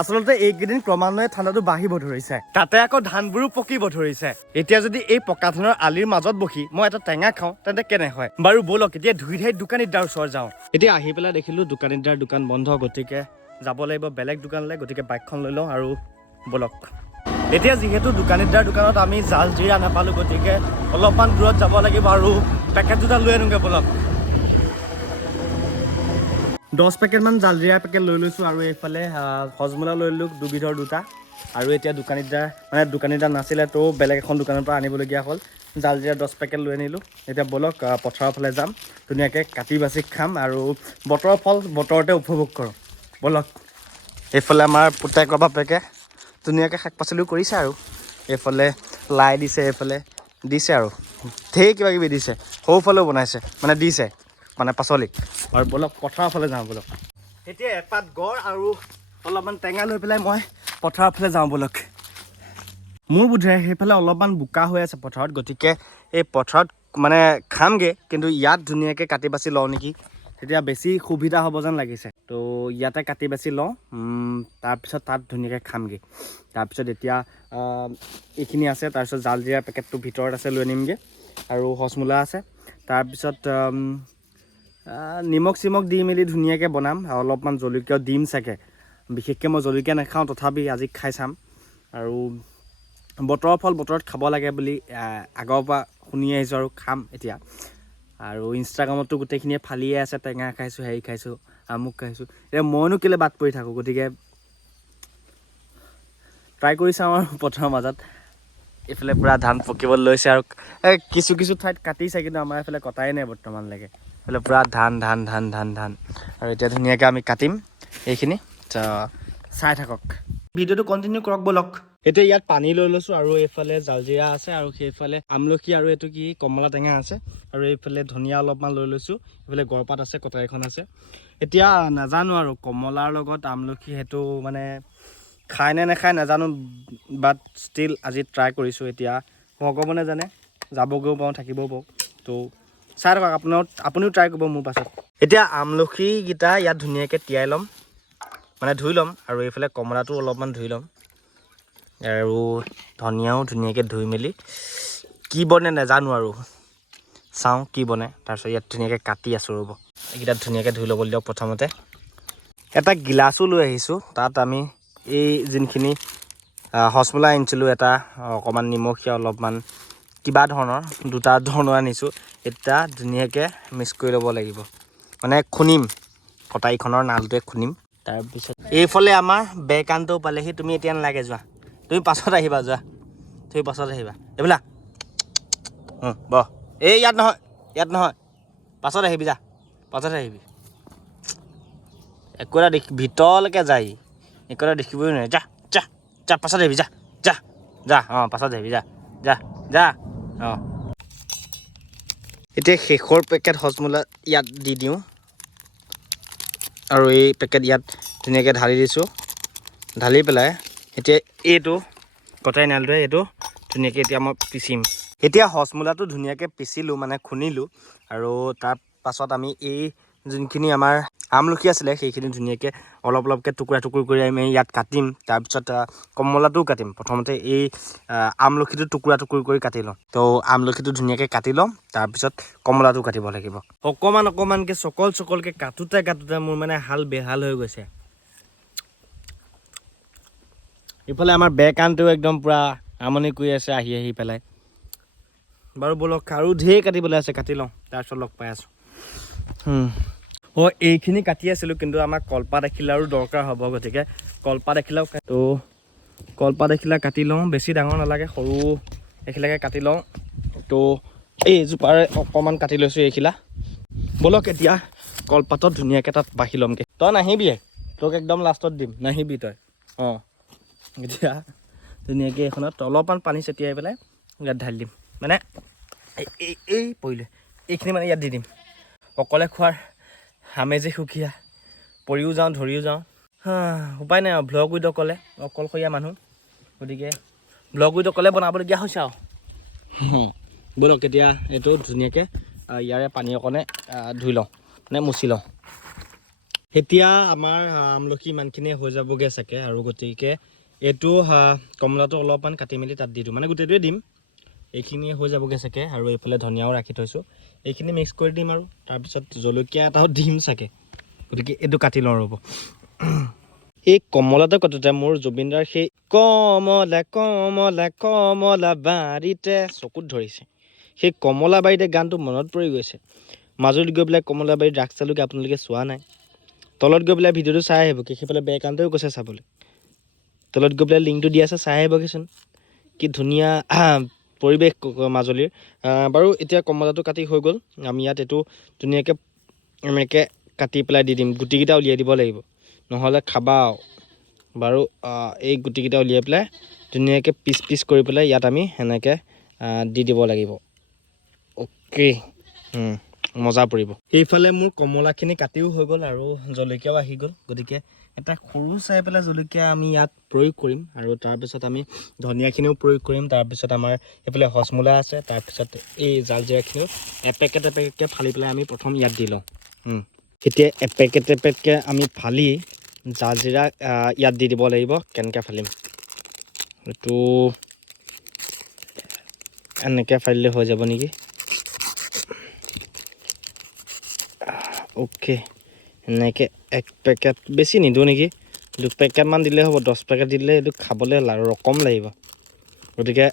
আচলতে এইকেইদিন ক্ৰমান্বয়ে ঠাণ্ডাটো বাঢ়িব ধৰিছে তাতে আকৌ ধানবোৰো পকিব ধৰিছে এতিয়া যদি এই পকা ধানৰ আলিৰ মাজত বহি মই এটা টেঙা খাওঁ তেন্তে কেনে হয় বাৰু বলক এতিয়া ধুই ধাই দোকানীদাৰ ওচৰত যাওঁ এতিয়া আহি পেলাই দেখিলো দোকানীদাৰ দোকান বন্ধ গতিকে যাব লাগিব বেলেগ দোকানলৈ গতিকে বাইকখন লৈ লওঁ আৰু বলক এতিয়া যিহেতু দোকানীদাৰ দোকানত আমি জাল জিৰা নাপালোঁ গতিকে অলপমান দূৰত যাব লাগিব আৰু পেকেট দুটা লৈ আনোগৈ বলক 10 পেকেটমান জাল জিৰা পেকেট লৈ লৈছোঁ আৰু এইফালে হজমলা লৈ ল'লোঁ দুবিধৰ দুটা আৰু এতিয়া দোকানীদাৰ নাছিলে তো বেলেগ এখন দোকানৰ পৰা আনিবলগীয়া হ'ল জাল জিৰা 10 পেকেট লৈ আনিলোঁ এতিয়া বলক পথাৰৰ ফালে যাম ধুনীয়াকৈ কাটি বাছি খাম আৰু বতৰৰ ফল বতৰতে উপভোগ কৰোঁ বলক এইফালে আমাৰ পুতেকৰ বাপেকে ধুনীয়াকৈ শাক পাচলিও কৰিছে আৰু এইফালে লাই দিছে এইফালে দিছে আৰু ঢেৰ কিবা কিবি দিছে সৌফালেও বনাইছে মানে দিছে মানে পাচলি আৰু বলক পথাৰৰ ফালে যাওঁ বলক এতিয়া এপাত গড় আৰু অলপমান টেঙা লৈ পেলাই মই পথাৰৰ ফালে যাওঁ বলক মোৰ বোধেৰে সেইফালে অলপমান বোকা হৈ আছে পথাৰত গতিকে এই পথাৰত মানে খামগৈ কিন্তু ইয়াত ধুনীয়াকৈ কাটি বাছি লওঁ নেকি তেতিয়া বেছি সুবিধা হ'ব যেন লাগিছে তো ইয়াতে কাটি বাছি লওঁ তাৰপিছত তাত ধুনীয়াকৈ খামগৈ তাৰপিছত এতিয়া এইখিনি আছে তাৰপিছত জাল জিৰা পেকেটটো ভিতৰত আছে লৈ আনিমগৈ আৰু হজমলা আছে তাৰপিছত নিমখ চিমখ দি মেলি ধুনীয়াকৈ বনাম আৰু অলপমান জলকীয়াও দিম চাগে বিশেষকৈ মই জলকীয়া নাখাওঁ তথাপি আজি খাই চাম আৰু বতৰৰ ফল বতৰত খাব লাগে বুলি আগৰ পৰা শুনি আহিছোঁ আৰু খাম এতিয়া আৰু ইনষ্টাগ্ৰামতো গোটেইখিনিয়ে ফালিয়ে আছে টেঙা খাইছোঁ হেৰি খাইছোঁ আমুক খাইছোঁ এতিয়া মইনো কেলৈ বাদ পৰি থাকোঁ গতিকে ট্ৰাই কৰি চাওঁ আৰু পথাৰৰ মাজত এইফালে পূৰা ধান পকিবলৈ লৈছে আৰু কিছু কিছু ঠাইত কাটিছে কিন্তু আমাৰ এইফালে কটাই নাই বৰ্তমানলৈকে এইফালে পূৰা ধান আৰু এতিয়া ধুনীয়াকৈ আমি কাটিম এইখিনি চাই থাকক ভিডিঅ'টো কণ্টিনিউ কৰক বলক এতিয়া ইয়াত পানী লৈ লৈছোঁ আৰু এইফালে জালজিৰা আছে আৰু সেইফালে আমলখি আৰু এইটো কি কমলা টেঙা আছে আৰু এইফালে ধনিয়া অলপমান লৈ লৈছোঁ এইফালে গৰপাত আছে কটাৰীখন আছে এতিয়া নাজানো আৰু কমলাৰ লগত আমলখি সেইটো মানে খায় নে নাখায় নাজানো বাট ষ্টিল আজি ট্ৰাই কৰিছোঁ এতিয়া ভগৱানে জানে যাবগৈও পাৰোঁ থাকিবও পাৰোঁ তো চাই থাকক আপুনিও ট্ৰাই কৰিব মোৰ পাছত এতিয়া আমলখিকেইটা ইয়াত ধুনীয়াকৈ তিয়াই ল'ম মানে ধুই ল'ম আৰু এইফালে কমলাটো অলপমান ধুই ল'ম আৰু ধনিয়াও ধুনীয়াকৈ ধুই মেলি কি বনে নাজানো আৰু চাওঁ কি বনে তাৰপিছত ইয়াত ধুনীয়াকৈ কাটি আছোঁ ৰ'ব এইকেইটা ধুনীয়াকৈ ধুই ল'ব দিয়ক প্ৰথমতে এটা গিলাচো লৈ আহিছোঁ তাত আমি এই যোনখিনি হজমলা আনিছিলোঁ এটা অকণমান নিমখীয়া অলপমান কিবা ধৰণৰ দুটা ধৰণৰ আনিছোঁ এতিয়া ধুনীয়াকৈ মিক্স কৰি ল'ব লাগিব মানে খুন্দিম কটাৰীখনৰ নালটোৱে খুন্দিম তাৰপিছত এইফালে আমাৰ বেকানটো পালেহি তুমি এতিয়া নালাগে যোৱা তুমি পাছত আহিবা যোৱা তুমি পাছত আহিবা এইবিলাক বহ এই ইয়াত নহয় পাছত আহিবি যা পাছত আহিবি একো এটা ভিতৰলৈকে যায় একো এটা দেখিবই নোৱাৰে যা পাছত আহিবি যা পাছত আহিবি যা এতিয়া শেষৰ পেকেট হজমলা ইয়াত দি দিওঁ আৰু এই পেকেট ইয়াত ধুনীয়াকৈ ঢালি দিছোঁ ঢালি পেলাই এতিয়া এইটো কটাৰী নালটোৱে এইটো ধুনীয়াকৈ এতিয়া মই পিচিম এতিয়া হজমলাটো ধুনীয়াকৈ পিচিলোঁ মানে খুন্দিলোঁ আৰু তাৰ পাছত আমি এই যোনখিনি আমাৰ আমলখি আছিলে সেইখিনি ধুনীয়াকৈ অলপকৈ টুকুৰা কৰি আমি ইয়াত কাটিম তাৰপিছত কমলাটোও কাটিম প্ৰথমতে এই আমলখিটো টুকুৰা কৰি কাটি লওঁ তো আমলখিটো ধুনীয়াকৈ কাটি লওঁ তাৰপিছত কমলাটো কাটিব লাগিব অকণমানকৈ চকলকৈ কাটোতে মোৰ মানে হাল বেহাল হৈ গৈছে ইফালে আমাৰ বেকানটোও একদম পূৰা আমনি কৰি আছে আহি পেলাই বাৰু বলক আৰু ঢেৰ কাটিবলৈ আছে কাটি লওঁ তাৰপিছত লগ পাই আছোঁ এইখিনি কাটি আছিলোঁ কিন্তু আমাক কলপাত এখিলাৰো দৰকাৰ হ'ব গতিকে কলপাত এখিলা কাটি লওঁ বেছি ডাঙৰ নালাগে সৰু এখিলাকে কাটি লওঁ তো এইজোপাৰে অকণমান কাটি লৈছোঁ এইখিলা বলক এতিয়া কলপাতত ধুনীয়াকৈ তাত বাঢ়ি ল'মগৈ তই নাহিবিয়ে তোক একদম লাষ্টত দিম নাহিবি তই এতিয়া ধুনীয়াকৈ এইখনত অলপমান পানী ছটিয়াই পেলাই ইয়াত ঢালি দিম মানে এই পৰিলে এইখিনি মানে ইয়াত দি দিম অকলে খোৱাৰ আমেজে সুকীয়া পৰিও যাওঁ ধৰিও যাওঁ উপায় নাই আৰু ভ্লগ উইথ অকলে অকলশৰীয়া মানুহ গতিকে ভ্লগ উইথ অকলে বনাবলগীয়া হৈছে আৰু বলক এতিয়া এইটো ধুনীয়াকৈ ইয়াৰে পানী অকণে ধুই লওঁ মানে মুচি লওঁ এতিয়া আমাৰ আমলখি ইমানখিনি হৈ যাবগৈ চাগে আৰু গতিকে এইটো কমলাটো অলপমান কাটি মেলি তাত দি দিওঁ মানে গোটেইটোৱে দিম এইখিনি হৈ যাবগৈ চাগে আৰু এইফালে ধনিয়াও ৰাখি থৈছোঁ এইখিনি মিক্স কৰি দিম আৰু তাৰপিছত জলকীয়া এটাও দিম চাগে গতিকে এইটো কাটি লওঁ ৰ'ব এই কমলাটো কাটোতে মোৰ জুবিনদাৰ সেই কমলা কমলা কমলা বাৰীতে চকুত ধৰিছে সেই কমলা বাৰীতে গানটো মনত পৰি গৈছে মাজুলীত গৈ পেলাই কমলা বাৰীত ৰাস চালোগৈ আপোনালোকে চোৱা নাই তলত গৈ পেলাই ভিডিঅ'টো চাই আহিবগৈ সেইফালে বেকান্তও কৈছে চাবলৈ তলত গৈ পেলাই লিংকটো দি আছে চাই আহিবগৈচোন কি ধুনীয়া পৰিৱেশ মাজুলীৰ বাৰু এতিয়া কমলাটো কাটি হৈ গ'ল আমি ইয়াত এইটো ধুনীয়াকৈ এনেকৈ কাটি পেলাই দি দিম গুটিকেইটা উলিয়াই দিব লাগিব নহ'লে খাবা বাৰু এই গুটিকেইটা উলিয়াই পেলাই ধুনীয়াকৈ পিচ পিচ কৰি পেলাই ইয়াত আমি সেনেকৈ দি দিব লাগিব অ'কে মজা পৰিব সেইফালে মোৰ কমলাখিনি কাটিও হৈ গ'ল আৰু জলকীয়াও আহি গ'ল গতিকে এটা সৰু চাই পেলাই জলকীয়া আমি ইয়াত প্ৰয়োগ কৰিম আৰু তাৰপিছত আমি ধনিয়াখিনিও প্ৰয়োগ কৰিম তাৰপিছত আমাৰ এইফালে হজমোলা আছে তাৰপিছত এই জালজিৰাখিনিও এপেকেটকৈ ফালি পেলাই আমি প্ৰথম ইয়াত দি লওঁ এতিয়া এপেকেটকৈ আমি ফালি জালজিৰা ইয়াত দি দিব লাগিব কেনেকৈ ফালিম এইটো এনেকৈ ফালিলে হৈ যাব নেকি অ'কে এনেকৈ এক পেকেট বেছি নিদিওঁ নেকি 2 পেকেটমান দিলে হ'ব 10 পেকেট দিলে এইটো খাবলৈ ৰকম লাগিব গতিকে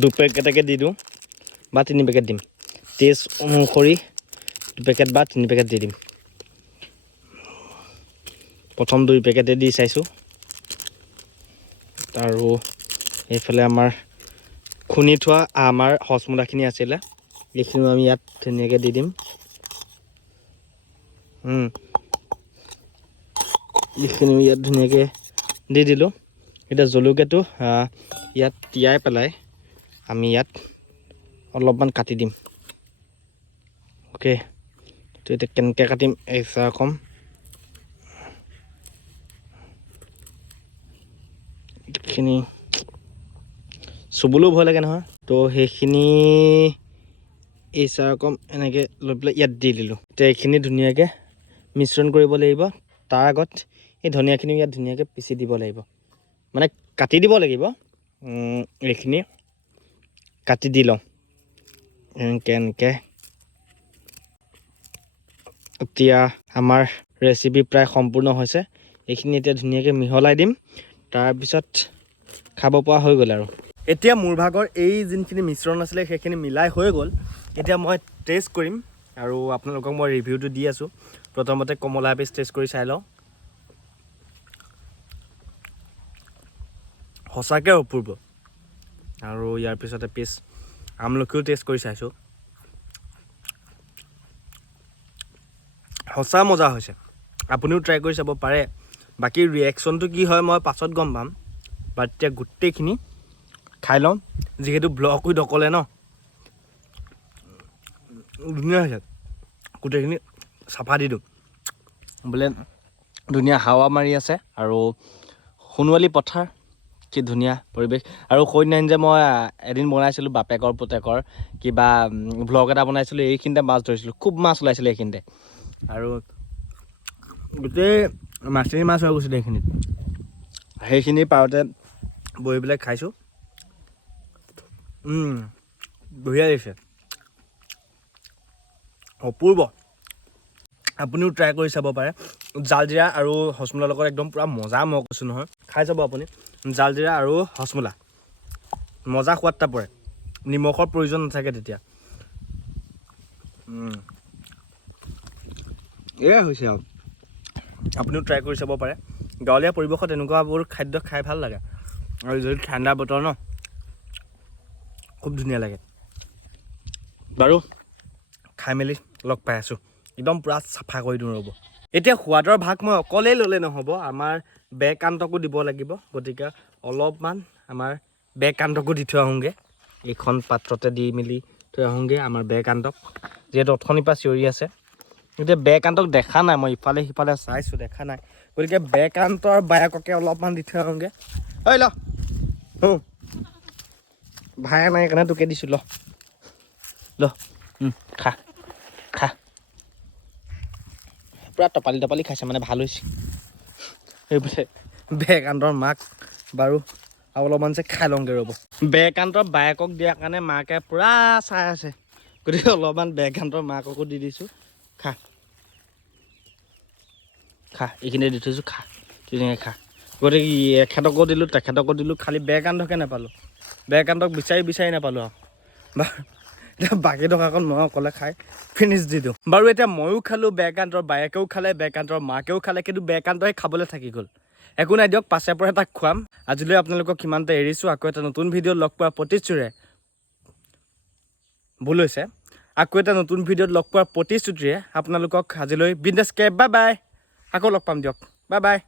2 পেকেটকৈ দি দিওঁ বা 3 পেকেট দিম টেষ্ট অনুসৰি 2 পেকেট বা 3 পেকেট দি দিম প্ৰথম 2 পেকেটে দি চাইছোঁ আৰু এইফালে আমাৰ খুন্দি থোৱা আমাৰ হজমোলাখিনি আছিলে এইখিনিও আমি ইয়াত ধুনীয়াকৈ দি দিম এইখিনিও ইয়াত ধুনীয়াকৈ দি দিলোঁ এতিয়া জলকীয়াটো ইয়াত তিয়াই পেলাই আমি ইয়াত অলপমান কাটি দিম অ'কে তো এতিয়া কেনেকৈ কাটিম এক্সট্ৰা কম এইখিনি চুবলৈও ভয় লাগে নহয় তো সেইখিনি এই চাৰকম এনেকৈ লৈ পেলাই ইয়াত দি দিলোঁ এতিয়া এইখিনি ধুনীয়াকৈ মিশ্ৰণ কৰিব লাগিব তাৰ আগত এই ধনিয়াখিনি ইয়াত ধুনীয়াকৈ পিচি দিব লাগিব মানে কাটি দিব লাগিব এইখিনি কাটি দি লওঁ এনেকৈ এতিয়া আমাৰ ৰেচিপি প্ৰায় সম্পূৰ্ণ হৈছে এইখিনি এতিয়া ধুনীয়াকৈ মিহলাই দিম তাৰপিছত খাব পৰা হৈ গ'ল আৰু এতিয়া মোৰ ভাগৰ এই যোনখিনি মিশ্ৰণ আছিলে সেইখিনি মিলাই হৈ গ'ল এতিয়া মই টেষ্ট কৰিম আৰু আপোনালোকক মই ৰিভিউটো দি আছোঁ প্ৰথমতে কমলা এপিচ টেষ্ট কৰি চাই লওঁ সঁচাকৈ অপূৰ্ব আৰু ইয়াৰ পিছতে পিচ আমলখিও টেষ্ট কৰি চাইছোঁ সঁচা মজা হৈছে আপুনিও ট্ৰাই কৰি চাব পাৰে বাকী ৰিয়েকশ্যনটো কি হয় মই পাছত গম পাম বাট এতিয়া গোটেইখিনি খাই লওঁ যিহেতু ব্লক উইথ অকলে ন ধুনীয়া হৈছে গোটেইখিনি চাফা দি দিওঁ বোলে ধুনীয়া হাৱা মাৰি আছে আৰু সোণোৱালী পথাৰ কি ধুনীয়া পৰিৱেশ আৰু সৈন্যান যে মই এদিন বনাইছিলোঁ বাপেকৰ পুতেকৰ কিবা ভ্লগ এটা বনাইছিলোঁ এইখিনিতে মাছ ধৰিছিলোঁ খুব মাছ ওলাইছিলে এইখিনিতে আৰু গোটেই মাছেই মাছ হৈ গৈছিলে এইখিনিত সেইখিনি পাৰতে বহি পেলাই খাইছোঁ বঢ়িয়া লাগিছে অপূৰ্ব আপুনিও ট্ৰাই কৰি চাব পাৰে জালজিৰা আৰু হজমোলাৰ লগত একদম পূৰা মজা মই কৈছোঁ নহয় খাই চাব আপুনি জালজিৰা আৰু হজমোলা মজা সোৱাদ এটা পৰে নিমখৰ প্ৰয়োজন নাথাকে তেতিয়া এয়াই হৈছে আৰু আপুনিও ট্ৰাই কৰি চাব পাৰে গাঁৱলীয়া পৰিৱেশত এনেকুৱাবোৰ খাদ্য খাই ভাল লাগে আৰু যদি ঠাণ্ডা বতৰ ন খুব ধুনীয়া লাগে বাৰু খাই মেলি লগ পাই আছোঁ একদম পূৰা চাফা কৰি দিওঁ ৰ'ব এতিয়া সোৱাদৰ ভাগ মই অকলেই ল'লে নহ'ব আমাৰ বেকান্তকো দিব লাগিব গতিকে অলপমান আমাৰ বেকান্তকো দি থৈ আহোঁগৈ এইখন পাত্ৰতে দি মেলি থৈ আহোঁগৈ আমাৰ বেকান্তক যিহেতু অথনিৰ পৰা চিঞৰি আছে এতিয়া বেকান্তক দেখা নাই মই ইফালে সিফালে চাইছোঁ দেখা নাই গতিকে বেকান্তৰ বায়েককে অলপমান দি থৈ আহোঁগৈ ঐ ল ভায়া নাই কাৰণে তোকে দিছোঁ ল খা খা পূৰা টপালি খাইছে মানে ভাল হৈছে সেইবোলে বেকান্তৰ মাক বাৰু আৰু অলপমান যে খাই লওঁগৈ ৰ'ব বেকান্তৰ বায়েকক দিয়াৰ কাৰণে মাকে পূৰা চাই আছে গতিকে অলপমান বেকান্তৰ মাককো দি দিছোঁ খা এইখিনি দি থৈছোঁ খা তেনেকৈ খা গতিকে এখেতকো দিলোঁ তেখেতকো দিলোঁ খালি বেকান্তকে নাপালোঁ বেকান্তক বিচাৰি নাপালোঁ আৰু বাৰু এতিয়া বাকী টকাকণ মই অকলে খাই ফিনিছ দি দিওঁ বাৰু এতিয়া ময়ো খালোঁ বেকান্তৰ বায়েকেও খালে বেকান্তৰ মাকেও খালে কিন্তু বেকান্তই খাবলৈ থাকি গ'ল একো নাই দিয়ক পাছে পৰে তাক খুৱাম আজিলৈ আপোনালোকক সিমানতে এৰিছোঁ আকৌ এটা নতুন ভিডিঅ'ত লগ পোৱাৰ প্ৰতিশ্ৰুতিৰে ভুল হৈছে আকৌ এটা নতুন ভিডিঅ'ত লগ পোৱাৰ প্ৰতিশ্ৰুতিৰে আপোনালোকক আজিলৈ বিন্দাছকে বাই বাই আকৌ লগ পাম দিয়ক বাই বাই